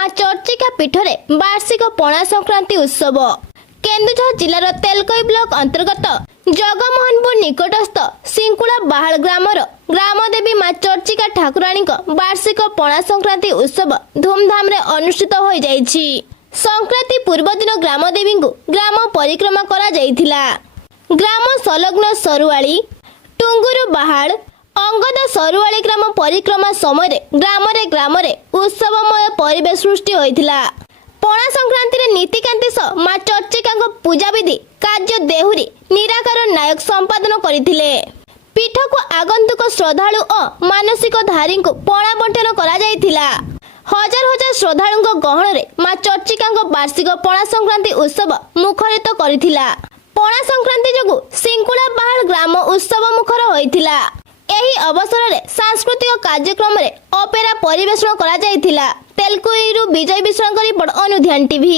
चर्चिका पीठरे वार्षिक पणा संक्रांति उत्सव केन्दुझर जिलार तेलकोई ब्लॉक अंतर्गत जगमोहनपुर निकटस्थ सिंकुला बाहाल ग्रामर ग्रामदेवी मां चर्चिका ठाकुराणी वार्षिक पणा संक्रांति उत्सव धूमधाम रे अनुष्ठित हो जाइछि। संक्रांति पूर्व दिन ग्रामदेवी ग्राम परिक्रमा करा जाइथिला। ग्राम संलग्न सरुआली टुंगुरु बाहाल अंगद सरुआली ग्राम परिक्रमा समय ग्राम उत्सवमय परिवेश सृष्टि होइथिला। पणा संक्रांति रे नीतिकांति सह मां चर्चिका पूजा विधि कार्य देहुरी निराकार नायक संपादन करथिले। पीठ को आगंतुक श्रद्धालु और मानसिक धारी को पणा बंटन करा जाइथिला। हजार हजार श्रद्धालु गहणर मां चर्चिका वार्षिक पणा संक्रांति उत्सव मुखरित करथिला। पणा संक्रांति जगु सिंकुला बाहाल ग्राम उत्सव मुखर होइथिला। एही अवसर रे सांस्कृतिक कार्यक्रम रे ऑपेरा परिवेषण करा जाइथिला। तेलकोईरु विजय विश्वास रिपोर्ट अनुध्यान टीवी।